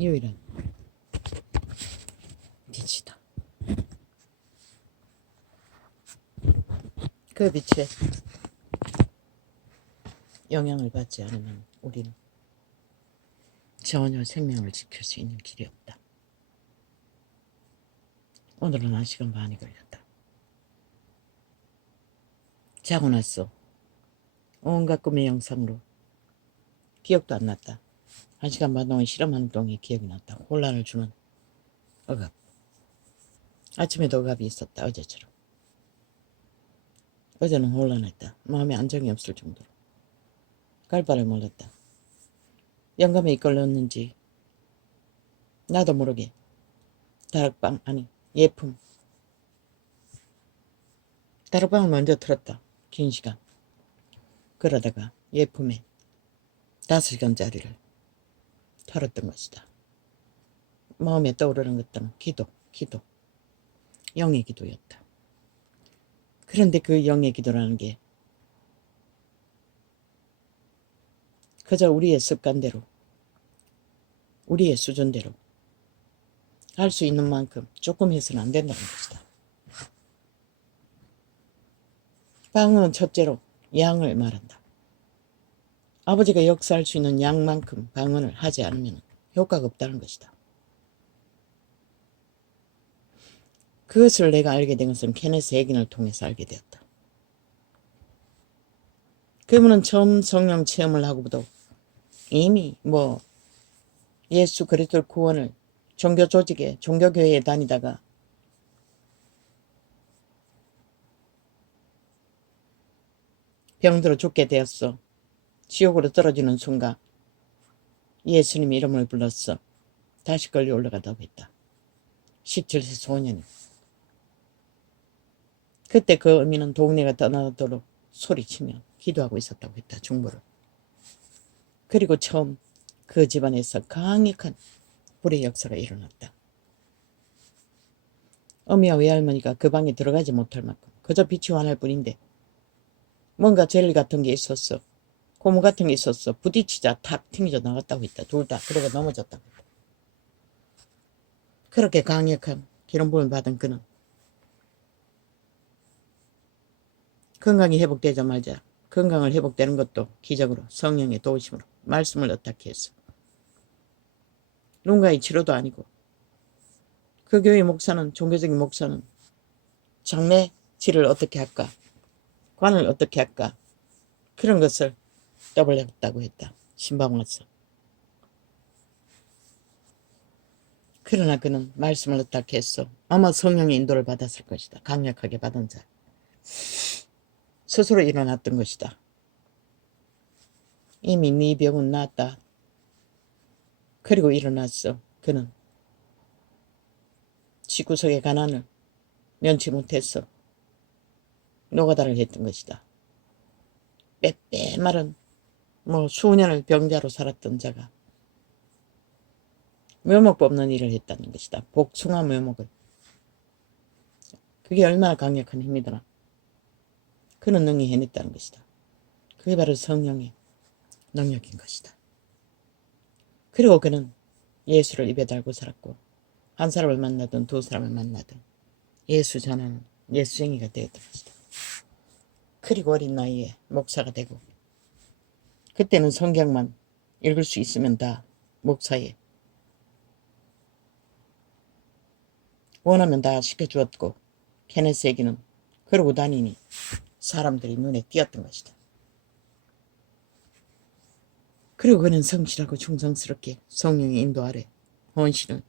유일한 빛이다. 그 빛에 영향을 받지 않으면 우리는 전혀 생명을 지킬 수 있는 길이 없다. 오늘은 1시간 반이 걸렸다. 자고 났어. 온갖 꿈의 영상으로 기억도 안 났다. 1시간 반 동안 실험하는 동안 기억이 났다. 혼란을 주는 억압. 아침에도 억압이 있었다. 어제처럼. 어제는 혼란했다. 마음에 안정이 없을 정도로. 갈 바를 몰랐다. 영감에 이끌렸는지 나도 모르게 다락방 아니 예품 다락방을 먼저 틀었다. 긴 시간. 그러다가 예품에 5시간짜리를 털었던 것이다. 마음에 떠오르는 것들은 기도, 영의 기도였다. 그런데 그 영의 기도라는 게 그저 우리의 습관대로, 우리의 수준대로 할 수 있는 만큼 조금 해서는 안 된다는 것이다. 방언은 첫째로 양을 말한다. 아버지가 역사할 수 있는 양만큼 방언을 하지 않으면 효과가 없다는 것이다. 그것을 내가 알게 된 것은 케네스 해긴을 통해서 알게 되었다. 그분은 처음 성령 체험을 하고도 이미 예수 그리스도의 구원을 종교 조직에 종교교회에 다니다가 병들어 죽게 되었어. 지옥으로 떨어지는 순간 예수님 이름을 불렀어. 다시 걸려 올라가다고 했다. 17세 소년이. 그때 그 어미는 동네가 떠나도록 소리치며 기도하고 있었다고 했다. 중보를. 그리고 처음 그 집안에서 강력한 불의 역사가 일어났다. 어미와 외할머니가 그 방에 들어가지 못할 만큼 그저 빛이 환할 뿐인데 뭔가 젤리 같은 게 있었어. 고무 같은 게 있었어. 부딪히자 탁 튕겨져 나갔다고 했다. 둘 다. 그러고 넘어졌다고 했다. 그렇게 강력한 기름 부음을 받은 그는 건강이 회복되자마자 건강을 회복되는 것도 기적으로 성령의 도우심으로 말씀을 어떻게 했어. 누군가의 치료도 아니고 그 교회 목사는 종교적인 목사는 장례질을 어떻게 할까 관을 어떻게 할까 그런 것을 떠벌렸다고 했다. 신방 와서. 그러나 그는 말씀을 어떻게 했어. 아마 성령의 인도를 받았을 것이다. 강력하게 받은 자. 스스로 일어났던 것이다. 이미 네 병은 낫다. 그리고 일어났어. 그는 집구석의 가난을 면치 못했어. 노가다를 했던 것이다. 빼빼마른 수년을 병자로 살았던 자가 묘목 뽑는 일을 했다는 것이다. 복숭아 묘목을. 그게 얼마나 강력한 힘이더라. 그는 능히 해냈다는 것이다. 그게 바로 성령의 능력인 것이다. 그리고 그는 예수를 입에 달고 살았고 한 사람을 만나든 두 사람을 만나든 예수 전하는 예수쟁이가 되었던 것이다. 그리고 어린 나이에 목사가 되고 그때는 성경만 읽을 수 있으면 다 목사에 원하면 다 시켜주었고 케네스 해긴은 그러고 다니니 사람들이 눈에 띄었던 것이다. 그리고 그는 성실하고 충성스럽게 성령의 인도 아래 헌신을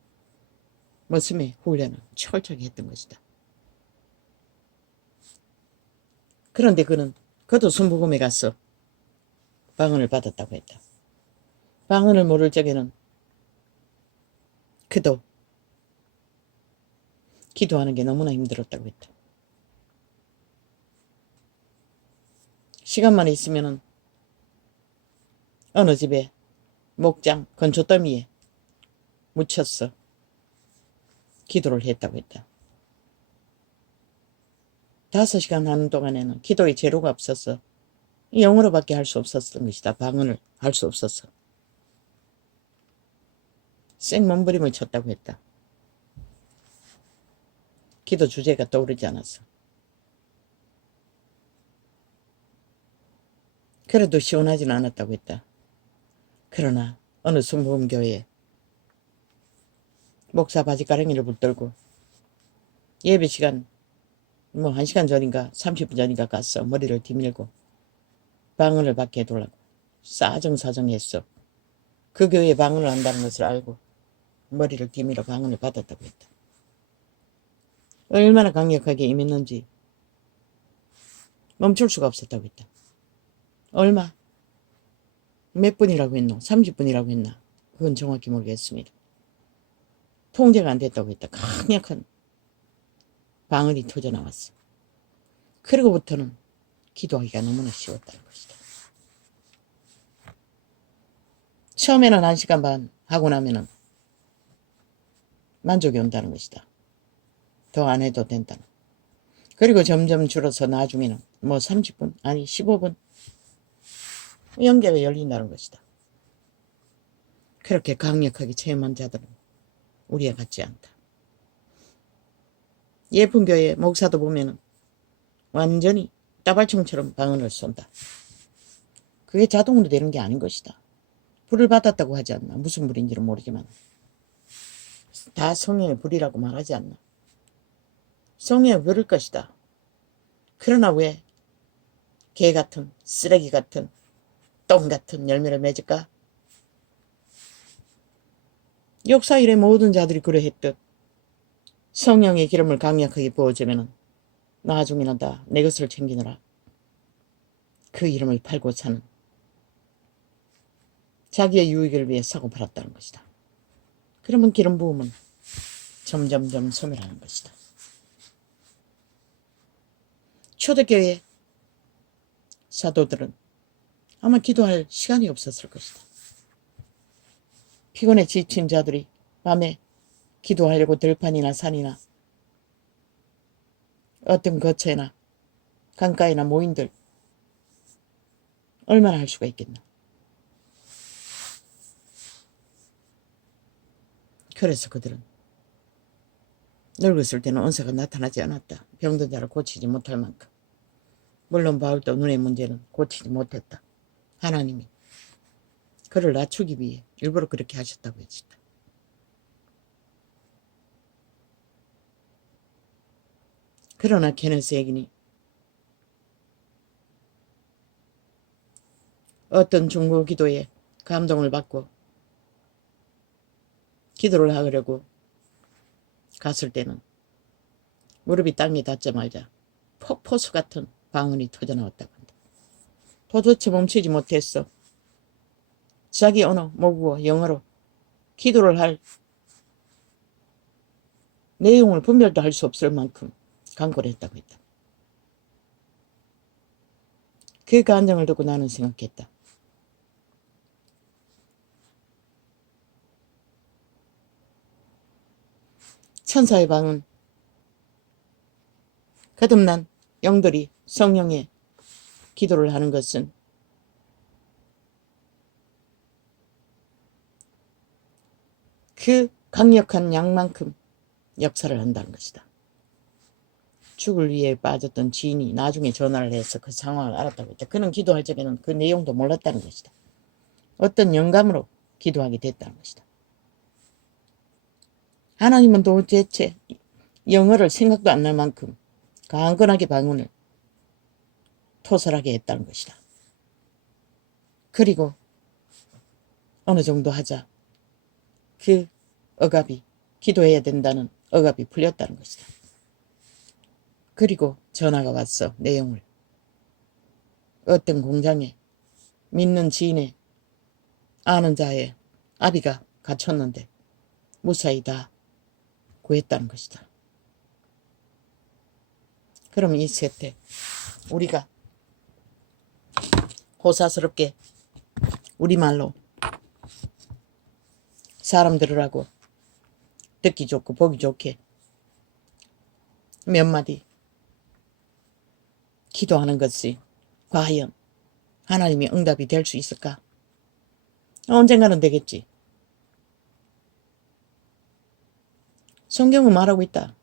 머슴의 훈련을 철저하게 했던 것이다. 그런데 그도 순복음에 가서 방언을 받았다고 했다. 방언을 모를 적에는 그도 기도하는 게 너무나 힘들었다고 했다. 시간만 있으면은 어느 집에 목장 건초더미에 묻혔어 기도를 했다고 했다. 5시간 하는 동안에는 기도의 재료가 없었어. 영어로밖에 할 수 없었던 것이다. 방언을 할 수 없었어. 생몸부림을 쳤다고 했다. 기도 주제가 떠오르지 않았어. 그래도 시원하지는 않았다고 했다. 그러나 어느 순복음교회에 목사 바지가랑이를 붙들고 예배 시간 1시간 전인가 30분 전인가 갔어. 머리를 뒤밀고 방언을 받게 해달라고 싸정사정했어. 그 교회에 방언을 한다는 것을 알고 머리를 뒤밀어 방언을 받았다고 했다. 얼마나 강력하게 임했는지 멈출 수가 없었다고 했다. 얼마? 몇 분이라고 했노? 30분이라고 했나? 그건 정확히 모르겠습니다. 통제가 안 됐다고 했다. 강력한 방언이 터져나왔어. 그리고부터는 기도하기가 너무나 쉬웠다는 것이다. 처음에는 1시간 반 하고 나면은 만족이 온다는 것이다. 더 안 해도 된다는. 그리고 점점 줄어서 나중에는 30분 아니 15분 연계가 열린다는 것이다. 그렇게 강력하게 체험한 자들은 우리와 같지 않다. 예쁜 교회 목사도 보면은 완전히 따발총처럼 방언을 쏜다. 그게 자동으로 되는 게 아닌 것이다. 불을 받았다고 하지 않나. 무슨 불인지는 모르지만 다 성령의 불이라고 말하지 않나. 성령의 불일 것이다. 그러나 왜 개 같은 쓰레기 같은 똥 같은 열매를 맺을까? 역사 이래 모든 자들이 그러했듯 성령의 기름을 강력하게 부어주면 나중에는 다 내 것을 챙기느라 그 이름을 팔고 사는 자기의 유익을 위해 사고 팔았다는 것이다. 그러면 기름 부음은 점점점 소멸하는 것이다. 초대교회 사도들은 아마 기도할 시간이 없었을 것이다. 피곤해 지친 자들이 밤에 기도하려고 들판이나 산이나 어떤 거처나 강가에나 모인들 얼마나 할 수가 있겠나. 그래서 그들은 늙었을 때는 은사가 나타나지 않았다. 병든 자를 고치지 못할 만큼. 물론 바울도 눈의 문제는 고치지 못했다. 하나님이 그를 낮추기 위해 일부러 그렇게 하셨다고 했다. 그러나 케네스 에긴이 어떤 중보 기도에 감동을 받고 기도를 하려고 갔을 때는 무릎이 땅에 닿자마자 폭포수 같은 방언이 터져나왔다고 한다. 도대체 멈추지 못했어. 자기 언어 모국어 영어로 기도를 할 내용을 분별도 할 수 없을 만큼 간구를 했다고 했다. 그 감정을 듣고 나는 생각했다. 천사의 방은 거듭난 영들이 성령의 기도를 하는 것은 그 강력한 양만큼 역사를 한다는 것이다. 죽을 위해 빠졌던 지인이 나중에 전화를 해서 그 상황을 알았다고 했다. 그는 기도할 적에는 그 내용도 몰랐다는 것이다. 어떤 영감으로 기도하게 됐다는 것이다. 하나님은 도대체 영어를 생각도 안 날 만큼 강건하게 방언을 토설하게 했다는 것이다. 그리고 어느 정도 하자 그 억압이 기도해야 된다는 억압이 풀렸다는 것이다. 그리고 전화가 왔어. 내용을. 어떤 공장에 믿는 지인의 아는 자의 아비가 갇혔는데 무사히 다 구했다는 것이다. 그럼 이 세태 우리가 호사스럽게 우리말로 사람들으라고 듣기 좋고 보기 좋게 몇 마디 기도하는 것이 과연 하나님의 응답이 될 수 있을까? 언젠가는 되겠지. 성경은 말하고 있다.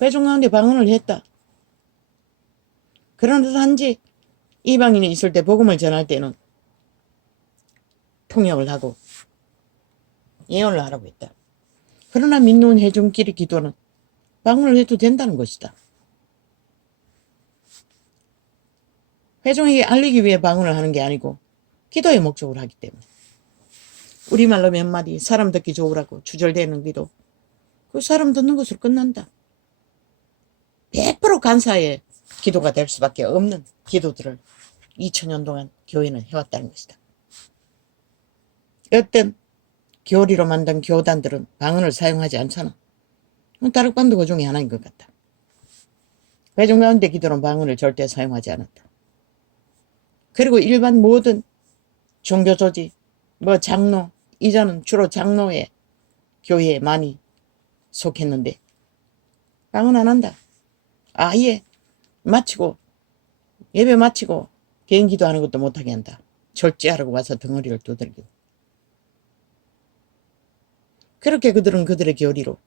회중 가운데 방언을 했다. 그러나 단지 이방인이 있을 때 복음을 전할 때는 통역을 하고 예언을 하라고 했다. 그러나 믿는 회중끼리 기도는 방언을 해도 된다는 것이다. 회중에게 알리기 위해 방언을 하는 게 아니고 기도의 목적으로 하기 때문에. 우리말로 몇 마디 사람 듣기 좋으라고 주절되는 기도, 그 사람 듣는 것으로 끝난다. 100% 간사의 기도가 될 수밖에 없는 기도들을 2000년 동안 교회는 해왔다는 것이다. 어떤 교리로 만든 교단들은 방언을 사용하지 않잖아. 다락방도 그 중에 하나인 것 같다. 회중 가운데 기도는 방언을 절대 사용하지 않았다. 그리고 일반 모든 종교 조직, 장로, 이전은 주로 장로의 교회에 많이 속했는데 방언 안 한다. 아예 마치고 예배 마치고 개인 기도하는 것도 못하게 한다. 절제하라고 와서 덩어리를 두들기고. 그렇게 그들은 그들의 교리로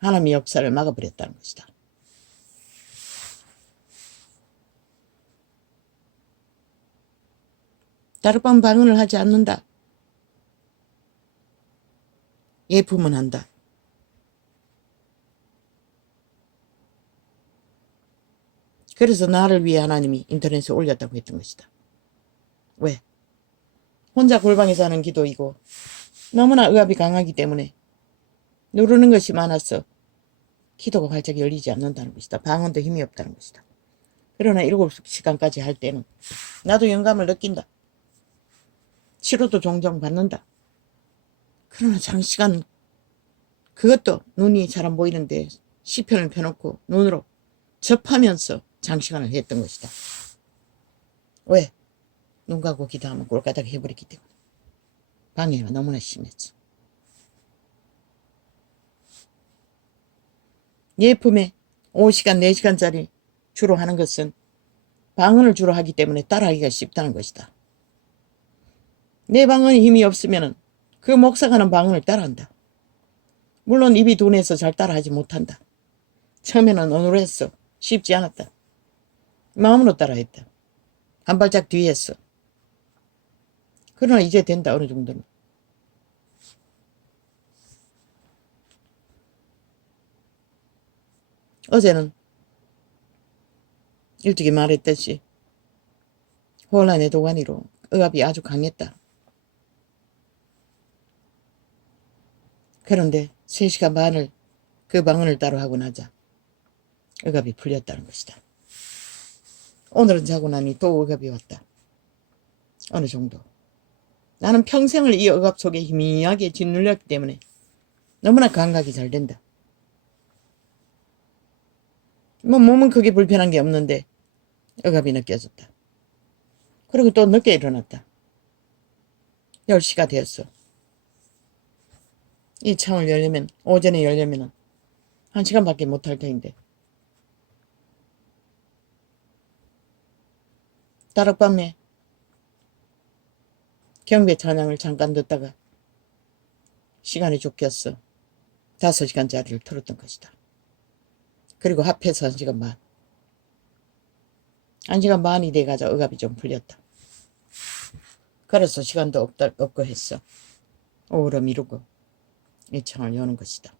하나님의 역사를 막아버렸다는 것이다. 다락방 방언을 하지 않는다. 예품은 한다. 그래서 나를 위해 하나님이 인터넷에 올렸다고 했던 것이다. 왜? 혼자 골방에서 하는 기도이고 너무나 의압이 강하기 때문에 누르는 것이 많아서 기도가 활짝 열리지 않는다는 것이다. 방언도 힘이 없다는 것이다. 그러나 7시간까지 할 때는 나도 영감을 느낀다. 치료도 종종 받는다. 그러나 장시간 그것도 눈이 잘 안 보이는데 시편을 펴놓고 눈으로 접하면서 장시간을 했던 것이다. 왜? 눈 감고 기도하면 꼴까닥 해버렸기 때문에. 방해가 너무나 심했어. 예품에 5시간, 4시간짜리 주로 하는 것은 방언을 주로 하기 때문에 따라하기가 쉽다는 것이다. 내 방언이 힘이 없으면 그 목사가 하는 방언을 따라한다. 물론 입이 둔해서 잘 따라하지 못한다. 처음에는 어눌했어. 쉽지 않았다. 마음으로 따라했다. 한 발짝 뒤에 했어. 그러나 이제 된다. 어느 정도는. 어제는 일찍이 말했듯이 혼란의 도가니로 억압이 아주 강했다. 그런데 3시간 반을 그 방언을 따로 하고 나자 억압이 풀렸다는 것이다. 오늘은 자고 나니 또 억압이 왔다. 어느 정도. 나는 평생을 이 억압 속에 희미하게 짓눌렸기 때문에 너무나 감각이 잘 된다. 몸은 크게 불편한 게 없는데 억압이 느껴졌다. 그리고 또 늦게 일어났다. 10시가 되었어. 이 창을 열려면 오전에 열려면 1시간밖에 못할 터인데 다락밤에 경배 찬양을 잠깐 듣다가 시간이 쫓겼어. 5시간짜리를 틀었던 것이다. 그리고 합해서 1시간 반. 1시간 반이 돼가지고 억압이 좀 풀렸다. 그래서 시간도 없고 했어. 오후로 미루고 이 창을 여는 것이다.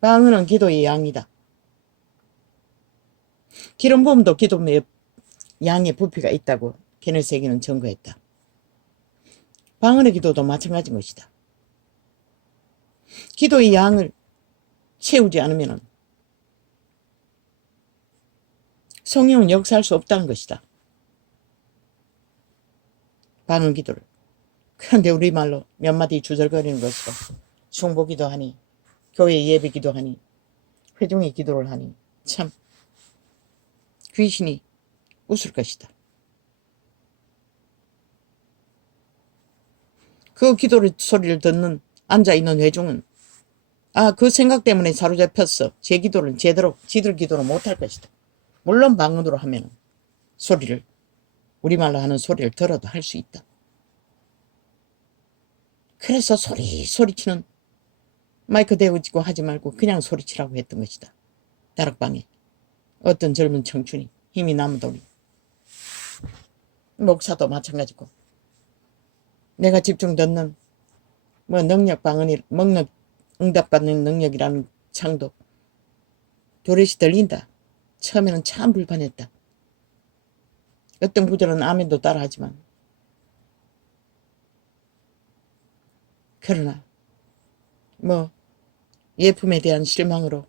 방언은 기도의 양이다. 기름 부음도 기도의 양의 부피가 있다고 게네세기는 증거했다. 방언의 기도도 마찬가지인 것이다. 기도의 양을 채우지 않으면 성령은 역사할 수 없다는 것이다. 방언 기도를. 그런데 우리말로 몇 마디 주절거리는 것으로 중보기도 하니 교회 예배기도 하니 회중의 기도를 하니 참 귀신이 웃을 것이다. 그 기도 소리를 듣는 앉아있는 회중은 그 생각 때문에 사로잡혔어. 제 기도는 제대로 지들 기도는 못할 것이다. 물론 방언으로 하면 소리를 우리말로 하는 소리를 들어도 할 수 있다. 그래서 소리치는 마이크 대고 하지 말고 그냥 소리치라고 했던 것이다. 다락방에 어떤 젊은 청춘이 힘이 남더니 목사도 마찬가지고 내가 집중 듣는 뭐 능력 방언이 먹는 응답받는 능력이라는 창도 도렛이 들린다. 처음에는 참 불편했다. 어떤 구절은 아멘도 따라하지만 그러나 뭐 예품에 대한 실망으로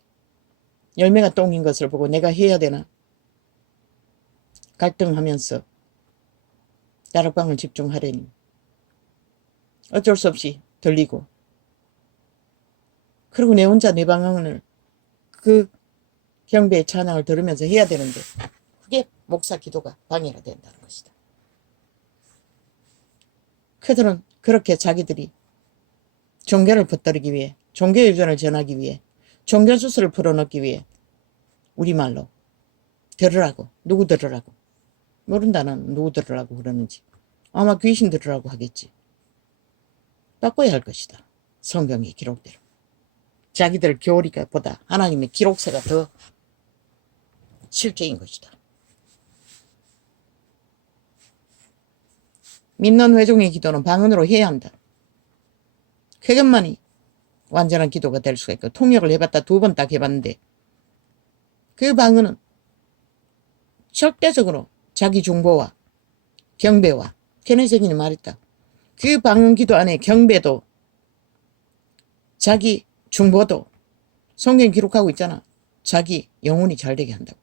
열매가 똥인 것을 보고 내가 해야 되나 갈등하면서 다락방을 집중하려니 어쩔 수 없이 들리고 그리고 내 혼자 내 방언을 그 경배의 찬양을 들으면서 해야 되는데 그게 목사 기도가 방해가 된다는 것이다. 그들은 그렇게 자기들이 종교를 퍼뜨리기 위해 종교 유전을 전하기 위해 종교 수술을 풀어넣기 위해 우리말로 들으라고 누구 들으라고 모른다는 누구 들으라고 그러는지 아마 귀신 들으라고 하겠지. 바꿔야 할 것이다. 성경의 기록대로. 자기들 교리가 보다 하나님의 기록세가 더 실제인 것이다. 믿는 회중의 기도는 방언으로 해야 한다. 그것만이 완전한 기도가 될 수가 있고 통역을 해봤다 2번 딱 해봤는데 그 방언은 절대적으로 자기 중보와 경배와 케네세기는 말했다. 그 방언 기도 안에 경배도 자기 중보도 성경 기록하고 있잖아. 자기 영혼이 잘되게 한다고.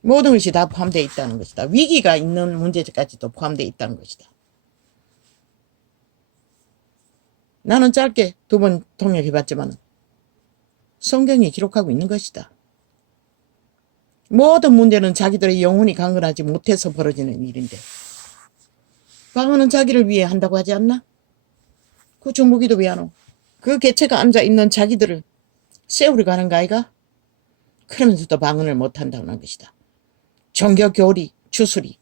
모든 것이 다 포함되어 있다는 것이다. 위기가 있는 문제까지도 포함되어 있다는 것이다. 나는 짧게 2번 통역해봤지만 성경이 기록하고 있는 것이다. 모든 문제는 자기들의 영혼이 강건하지 못해서 벌어지는 일인데 방언은 자기를 위해 한다고 하지 않나? 그 중보기도 왜 안 오? 그 개체가 앉아있는 자기들을 세우려고 하는 거 아이가? 그러면서도 방언을 못한다는 것이다. 종교 교리, 주술이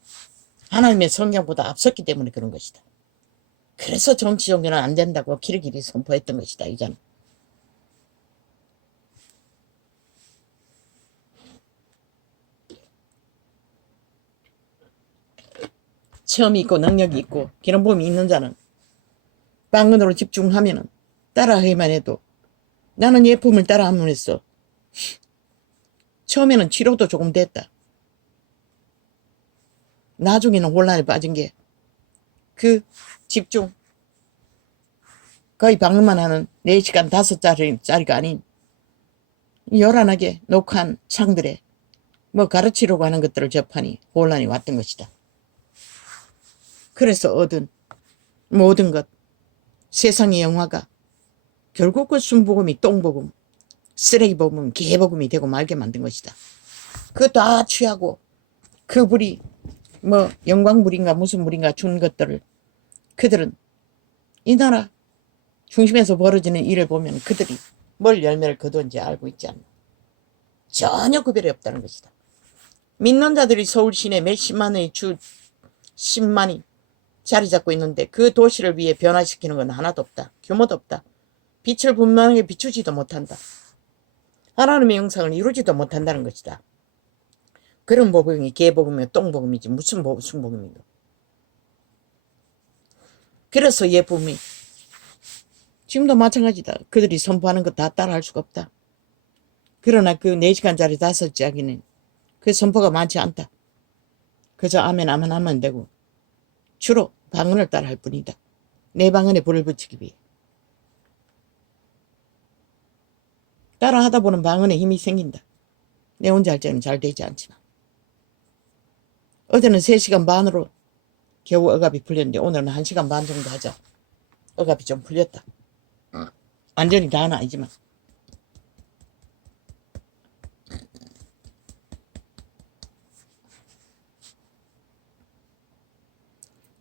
하나님의 성경보다 앞섰기 때문에 그런 것이다. 그래서 정치 종교는 안 된다고 길길이 선포했던 것이다. 이제는. 체험이 있고 능력이 있고 기름부음이 있는 자는 방언으로 집중하면은 따라하기만 해도 나는 예품을 따라함으로써 처음에는 치료도 조금 됐다. 나중에는 혼란에 빠진 게 그 집중 거의 방언만 하는 4시간 5짜리가 아닌 요란하게 녹한 창들에 뭐 가르치려고 하는 것들을 접하니 혼란이 왔던 것이다. 그래서 얻은 모든 것 세상의 영화가 결국 그 순복음이 똥복음 쓰레기복음 개복음이 되고 말게 만든 것이다. 그거 다 취하고 그 불이 뭐 영광물인가 무슨 물인가 준 것들을 그들은 이 나라 중심에서 벌어지는 일을 보면 그들이 뭘 열매를 거두는지 알고 있지 않나. 전혀 구별이 없다는 것이다. 믿는 자들이 서울 시내 몇십만의 주 10만이 자리 잡고 있는데 그 도시를 위해 변화시키는 건 하나도 없다. 규모도 없다. 빛을 분명하게 비추지도 못한다. 하나님의 영상을 이루지도 못한다는 것이다. 그런 복음이 개복음이며 똥복음이지 무슨 복음인가. 그래서 예복음이 지금도 마찬가지다. 그들이 선포하는 거 다 따라할 수가 없다. 그러나 그 4시간짜리 5짝에는 그 선포가 많지 않다. 그저 아멘 아멘 하면 되고 주로 방언을 따라할 뿐이다. 내 방언에 불을 붙이기 위해. 따라하다 보는 방언에 힘이 생긴다. 내 혼자 할 때는 잘 되지 않지만. 어제는 3시간 반으로 겨우 억압이 풀렸는데 오늘은 1시간 반 정도 하자. 억압이 좀 풀렸다. 완전히 다는 아니지만.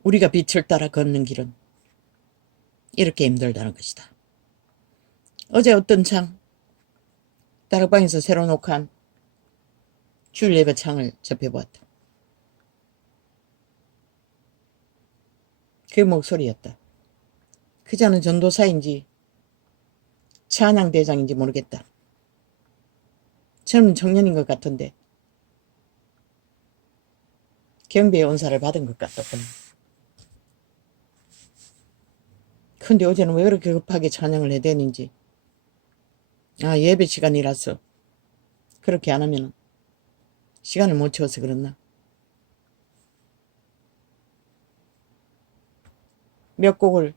우리가 빛을 따라 걷는 길은 이렇게 힘들다는 것이다. 어제 어떤 창, 다락방에서 새로 녹화한 주일 예배 창을 접해보았다. 그 목소리였다. 그자는 전도사인지 찬양대장인지 모르겠다. 젊은 청년인 것 같은데 경배의 은사를 받은 것 같더구나. 근데 어제는 왜 그렇게 급하게 찬양을 해대는지. 예배 시간이라서 그렇게 안 하면 시간을 못 채워서 그렇나. 몇 곡을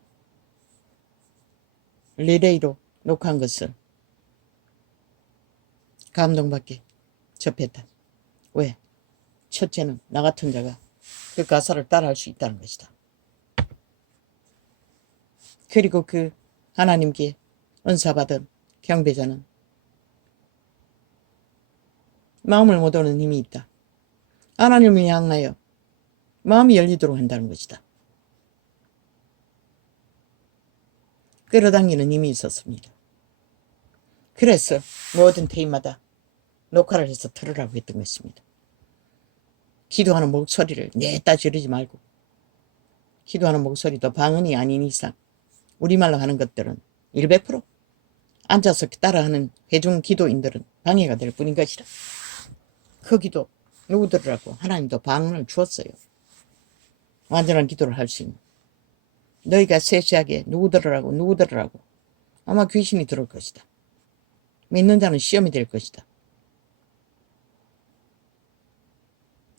리레이로 녹화한 것을 감동받게 접했다. 왜? 첫째는 나 같은 자가 그 가사를 따라할 수 있다는 것이다. 그리고 그 하나님께 은사받은 경배자는 마음을 못 오는 힘이 있다. 하나님을 향하여 마음이 열리도록 한다는 것이다. 끌어당기는 힘이 있었습니다. 그래서 모든 테이마다 녹화를 해서 들으라고 했던 것입니다. 기도하는 목소리를 냈다 지르지 말고, 기도하는 목소리도 방언이 아닌 이상 우리말로 하는 것들은 100% 앉아서 따라하는 회중 기도인들은 방해가 될 뿐인 것이라. 그 기도 누구 들으라고? 하나님도 방언을 주었어요. 완전한 기도를 할 수 있는. 너희가 세세하게 누구 들으라고 아마 귀신이 들을 것이다. 믿는 자는 시험이 될 것이다.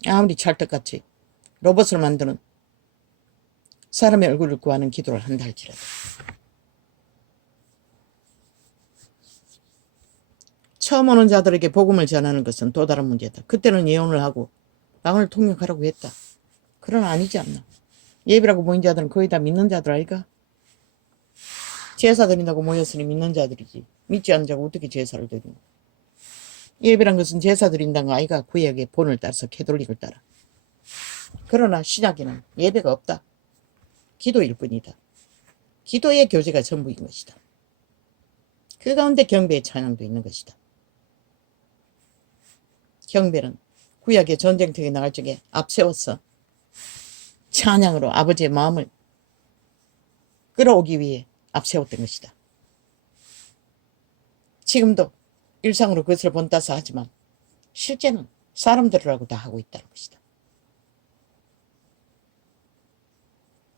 아무리 찰떡같이 로봇을 만드는 사람의 얼굴을 구하는 기도를 한다 할지라도 처음 오는 자들에게 복음을 전하는 것은 또 다른 문제다. 그때는 예언을 하고 방언을 통역하라고 했다. 그러나 아니지 않나. 예배라고 모인 자들은 거의 다 믿는 자들 아이가? 제사 드린다고 모였으니 믿는 자들이지. 믿지 않는 자가 어떻게 제사를 드리노. 예배란 것은 제사 드린다는 거 아이가? 구약의 본을 따라서 캐톨릭을 따라. 그러나 신약에는 예배가 없다. 기도일 뿐이다. 기도의 교제가 전부인 것이다. 그 가운데 경배의 찬양도 있는 것이다. 경배는 구약의 전쟁터에 나갈 적에 앞세워서 찬양으로 아버지의 마음을 끌어오기 위해 앞세웠던 것이다. 지금도 일상으로 그것을 본따서 하지만 실제는 사람들이라고 다 하고 있다는 것이다.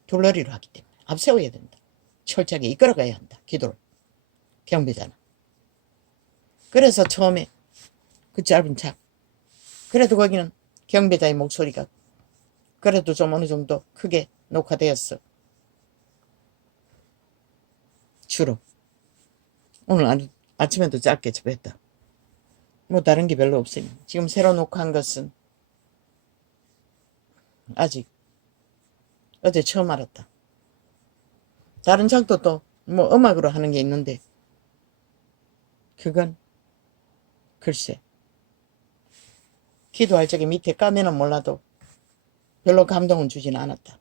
둘러리로 하기 때문에 앞세워야 된다. 철저하게 이끌어가야 한다. 기도를. 경배자는. 그래서 처음에 그 짧은 차 그래도 거기는 경배자의 목소리가 그래도 좀 어느 정도 크게 녹화되었어. 주로. 오늘 아침에도 짧게 접했다. 뭐 다른 게 별로 없으니. 지금 새로 녹화한 것은 아직 어제 처음 알았다. 다른 작도 또 뭐 음악으로 하는 게 있는데 그건 글쎄 기도할 적에 밑에 까면은 몰라도 별로 감동은 주지는 않았다.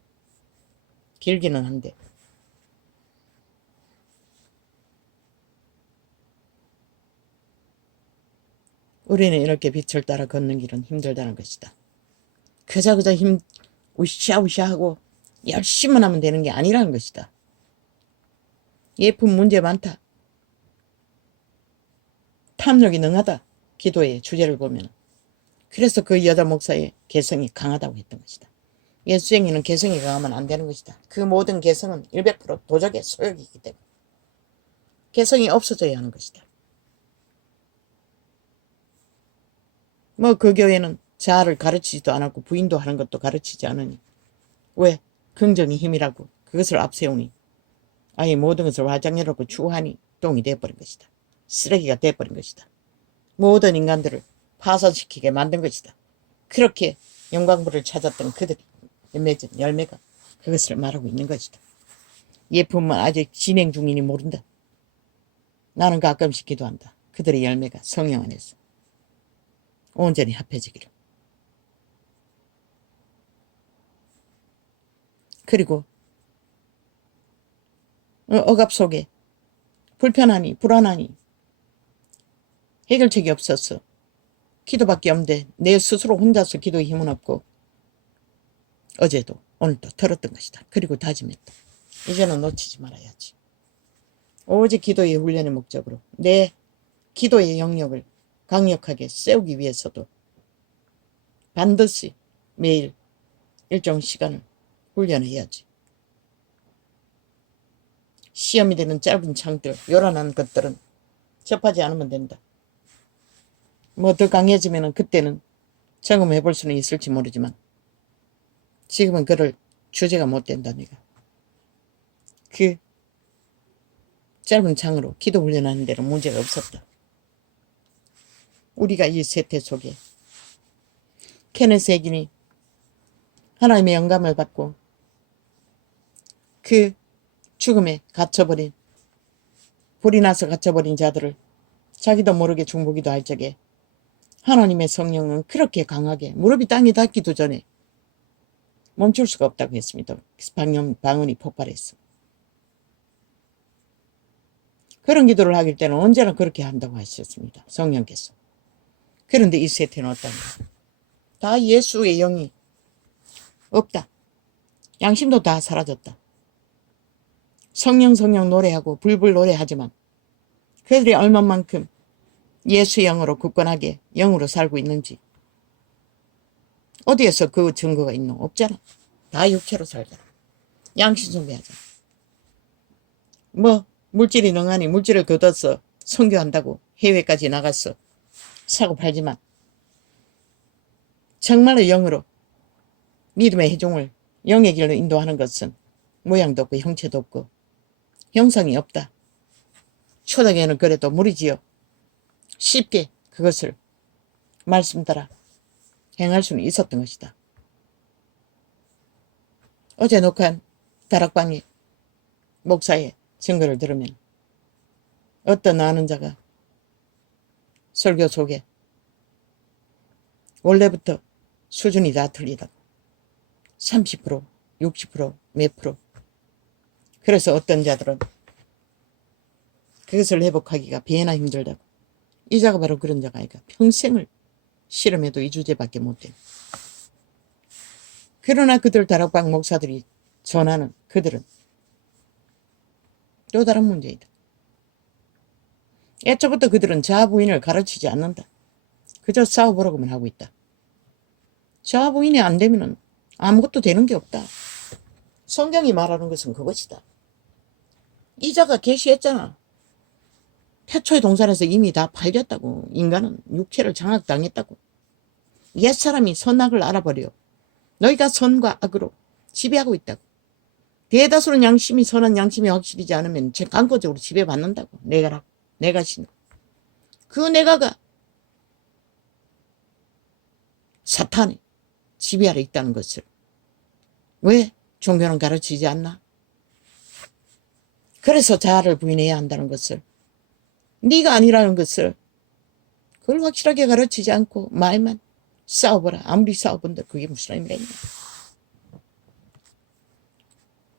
길기는 한데 우리는 이렇게 빛을 따라 걷는 길은 힘들다는 것이다. 그저 으쌰으쌰하고 열심히 하면 되는 게 아니라는 것이다. 예쁜 문제 많다. 탐욕이 능하다. 기도의 주제를 보면. 그래서 그 여자 목사의 개성이 강하다고 했던 것이다. 예수쟁이는 개성이 강하면 안 되는 것이다. 그 모든 개성은 100% 도적의 소욕이기 때문에 개성이 없어져야 하는 것이다. 뭐 그 교회는 자아를 가르치지도 않았고 부인도 하는 것도 가르치지 않으니 왜? 긍정의 힘이라고 그것을 앞세우니 아예 모든 것을 화장해놓고 추구하니 똥이 돼버린 것이다. 쓰레기가 돼버린 것이다. 모든 인간들을 파산시키게 만든 것이다. 그렇게 영광부를 찾았던 그들이 맺은 열매가 그것을 말하고 있는 것이다. 예품은 아직 진행 중이니 모른다. 나는 가끔씩 기도한다. 그들의 열매가 성령 안에서 온전히 합해지기를. 그리고 억압 속에 불편하니 불안하니 해결책이 없었어. 기도밖에 없는데 내 스스로 혼자서 기도의 힘은 없고 어제도 오늘도 들었던 것이다. 그리고 다짐했다. 이제는 놓치지 말아야지. 오직 기도의 훈련의 목적으로 내 기도의 영역을 강력하게 세우기 위해서도 반드시 매일 일정 시간을 훈련해야지. 시험이 되는 짧은 창들, 요란한 것들은 접하지 않으면 된다. 뭐 더 강해지면 그때는 점검해 볼 수는 있을지 모르지만 지금은 그럴 주제가 못 된다. 내가 그 짧은 창으로 기도 훈련하는 데는 문제가 없었다. 우리가 이 세태 속에 케네스 해긴이 하나님의 영감을 받고 그 죽음에 갇혀버린, 불이 나서 갇혀버린 자들을 자기도 모르게 중보기도 할 적에 하나님의 성령은 그렇게 강하게 무릎이 땅에 닿기도 전에 멈출 수가 없다고 했습니다. 방언이 폭발했어. 그런 기도를 하길 때는 언제나 그렇게 한다고 하셨습니다. 성령께서. 그런데 이 세태는 어떤가? 다 예수의 영이 없다. 양심도 다 사라졌다. 성령 노래하고 불불 노래하지만 그들이 얼마만큼 예수의 영으로 굳건하게 영으로 살고 있는지 어디에서 그 증거가 있노? 없잖아. 다 육체로 살잖아. 양심 숭배하잖아. 뭐 물질이 능하니 물질을 거둬서 선교한다고 해외까지 나갔어. 사고 팔지만 정말로 영으로 믿음의 회중을 영의 길로 인도하는 것은 모양도 없고 형체도 없고 형상이 없다. 초등에는 그래도 무리지어 쉽게 그것을 말씀 따라 행할 수는 있었던 것이다. 어제 녹화한 다락방의 목사의 증거를 들으면 어떤 아는 자가 설교 속에 원래부터 수준이 다 틀리다고 30%, 60%, 몇 프로. 그래서 어떤 자들은 그것을 회복하기가 배나 힘들다고. 이 자가 바로 그런 자가 아니까 평생을 실험해도 이 주제밖에 못해. 그러나 그들 다락방 목사들이 전하는 그들은 또 다른 문제이다. 애초부터 그들은 자아부인을 가르치지 않는다. 그저 싸워보라고만 하고 있다. 자아부인이 안 되면 아무것도 되는 게 없다. 성경이 말하는 것은 그것이다. 이자가 계시했잖아. 태초의 동산에서 이미 다 팔렸다고. 인간은 육체를 장악당했다고. 옛사람이 선악을 알아버려 너희가 선과 악으로 지배하고 있다고. 대다수는 양심이 선한 양심이 확실하지 않으면 강권적으로 지배받는다고. 내가 신고. 그 내가가 사탄의 지배 아래 있다는 것을 왜 종교는 가르치지 않나? 그래서 자아를 부인해야 한다는 것을 네가 아니라는 것을 그걸 확실하게 가르치지 않고 말만 싸워보라. 아무리 싸워본다 그게 무슨 의미가 있냐.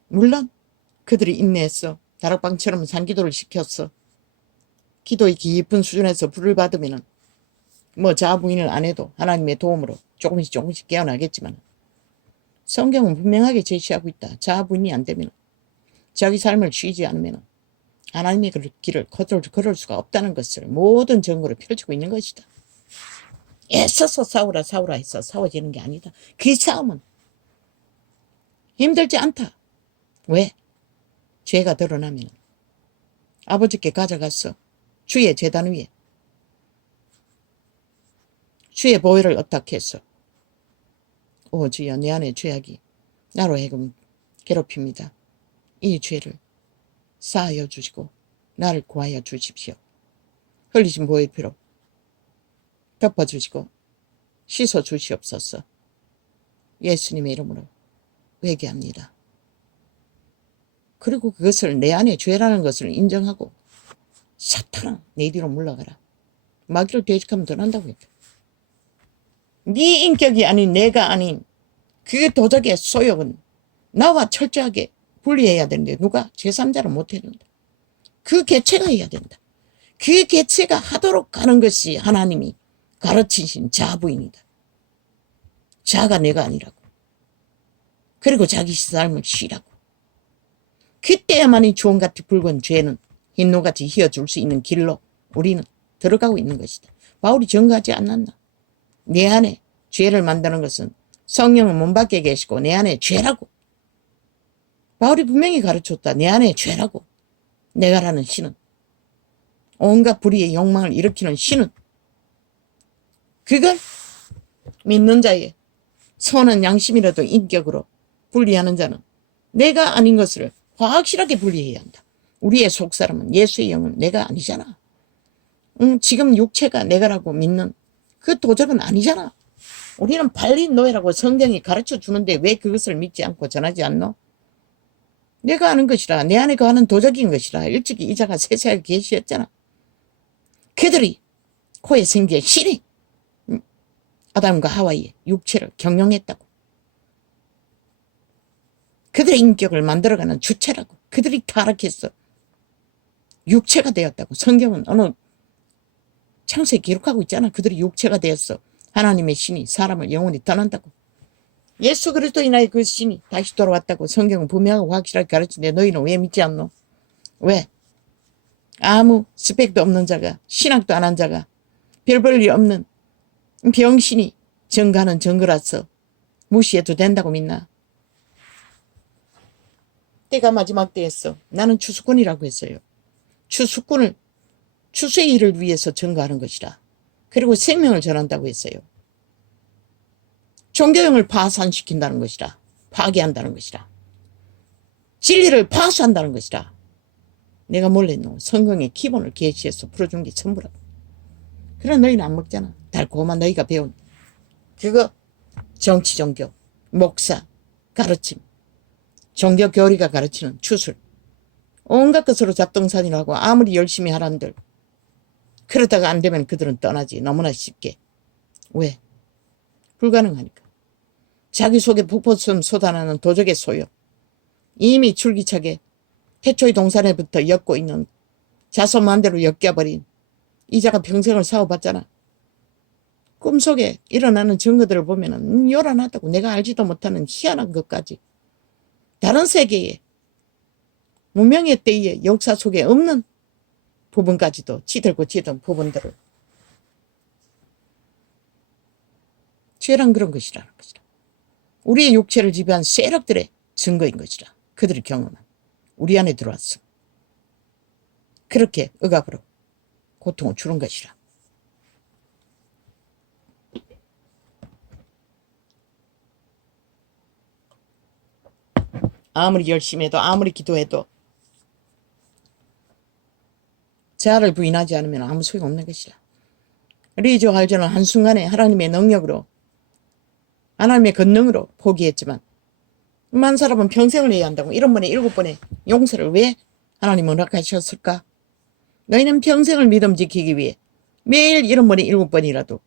물론 그들이 인내했어. 다락방처럼 산기도를 시켰어. 기도의 깊은 수준에서 불을 받으면 뭐 자아부인을 안 해도 하나님의 도움으로 조금씩 깨어나겠지만 성경은 분명하게 제시하고 있다. 자아부인이 안 되면 자기 삶을 쉬지 않으면 하나님의 길을 걸을 수가 없다는 것을 모든 증거로 펼치고 있는 것이다. 애써서 싸우라 해서 싸워지는 게 아니다. 그 싸움은 힘들지 않다. 왜? 죄가 드러나면 아버지께 가져갔어. 주의 제단 위에 주의 보혈을 어떻게 했어? 오 주여 내 안에 죄악이 나로 하여금 괴롭힙니다. 이 죄를 사하여 주시고 나를 구하여 주십시오. 흘리신 보혈피로 덮어주시고 씻어 주시옵소서. 예수님의 이름으로 회개합니다. 그리고 그것을 내 안에 죄라는 것을 인정하고 사탄아 내 뒤로 물러가라. 마귀를 대적하면 더 난다고 했다. 네 인격이 아닌 내가 아닌 그 도덕의 소욕은 나와 철저하게 분리해야 되는데 누가 제3자를 못해야 된다. 그 개체가 해야 된다. 그 개체가 하도록 하는 것이 하나님이 가르치신 자부입니다. 자가 내가 아니라고. 그리고 자기 삶을 쉬라고. 그때야만이 주홍같이 붉은 죄는 흰노같이 휘어줄 수 있는 길로 우리는 들어가고 있는 것이다. 바울이 증거하지 않았나? 내 안에 죄를 만드는 것은 성령은 문 밖에 계시고 내 안에 죄라고. 바울이 분명히 가르쳤다. 내 안에 죄라고. 내가라는 신은, 온갖 불의의 욕망을 일으키는 신은, 그걸 믿는 자의 선한 양심이라도 인격으로 분리하는 자는 내가 아닌 것을 확실하게 분리해야 한다. 우리의 속사람은, 예수의 영은 내가 아니잖아. 지금 육체가 내가라고 믿는 그 도적은 아니잖아. 우리는 발린 노예라고 성경이 가르쳐 주는데 왜 그것을 믿지 않고 전하지 않노? 내가 아는 것이라, 내 안에 거하는 도적인 것이라 일찍이 이자가 세세하게 계시했잖아. 그들이 코에 생긴 신이 아담과 하와의 육체를 경영했다고. 그들의 인격을 만들어가는 주체라고. 그들이 타락했어. 육체가 되었다고. 성경은 어느 창세에 기록하고 있잖아. 그들이 육체가 되었어. 하나님의 신이 사람을 영원히 떠난다고. 예수 그리스도인의 그 신이 다시 돌아왔다고 성경은 분명하고 확실하게 가르치는데 너희는 왜 믿지 않노? 왜? 아무 스펙도 없는 자가, 신학도 안 한 자가, 별 볼 일 없는 병신이 증거하는 증거라서 무시해도 된다고 믿나? 때가 마지막 때였어. 나는 추수꾼이라고 했어요. 추수꾼을 추수의 일을 위해서 증거하는 것이라. 그리고 생명을 전한다고 했어요. 종교형을 파산시킨다는 것이라. 파괴한다는 것이라. 진리를 파수한다는 것이라. 내가 뭘 했노? 성경의 기본을 계시해서 풀어준 게 전부라고. 그래 너희는 안 먹잖아. 달콤한 너희가 배운 그거 정치 종교, 목사, 가르침, 종교 교리가 가르치는 추술, 온갖 것으로 잡동사니라고 아무리 열심히 하란들 그러다가 안 되면 그들은 떠나지. 너무나 쉽게. 왜? 불가능하니까. 자기 속에 폭포처럼 쏟아나는 도적의 소요. 이미 줄기차게 태초의 동산에부터 엮고 있는 자손만대로 엮여버린 이자가 평생을 싸워봤잖아. 꿈속에 일어나는 증거들을 보면 요란하다고. 내가 알지도 못하는 희한한 것까지. 다른 세계에 문명의 때의 역사 속에 없는 부분까지도 지들고 지던 부분들을. 죄란 그런 것이라는 것이라. 우리의 육체를 지배한 세력들의 증거인 것이라. 그들이 경험한. 우리 안에 들어왔어. 그렇게 억압으로 고통을 주는 것이라. 아무리 열심히 해도 아무리 기도해도 자아를 부인하지 않으면 아무 소용없는 것이라. 리조 할저는 한순간에 하나님의 능력으로 하나님의 권능으로 포기했지만 만 사람은 평생을 해야 한다고. 7번에 7번의 용서를 왜 하나님 허락하셨을까? 너희는 평생을 믿음 지키기 위해 매일 7번에 7번이라도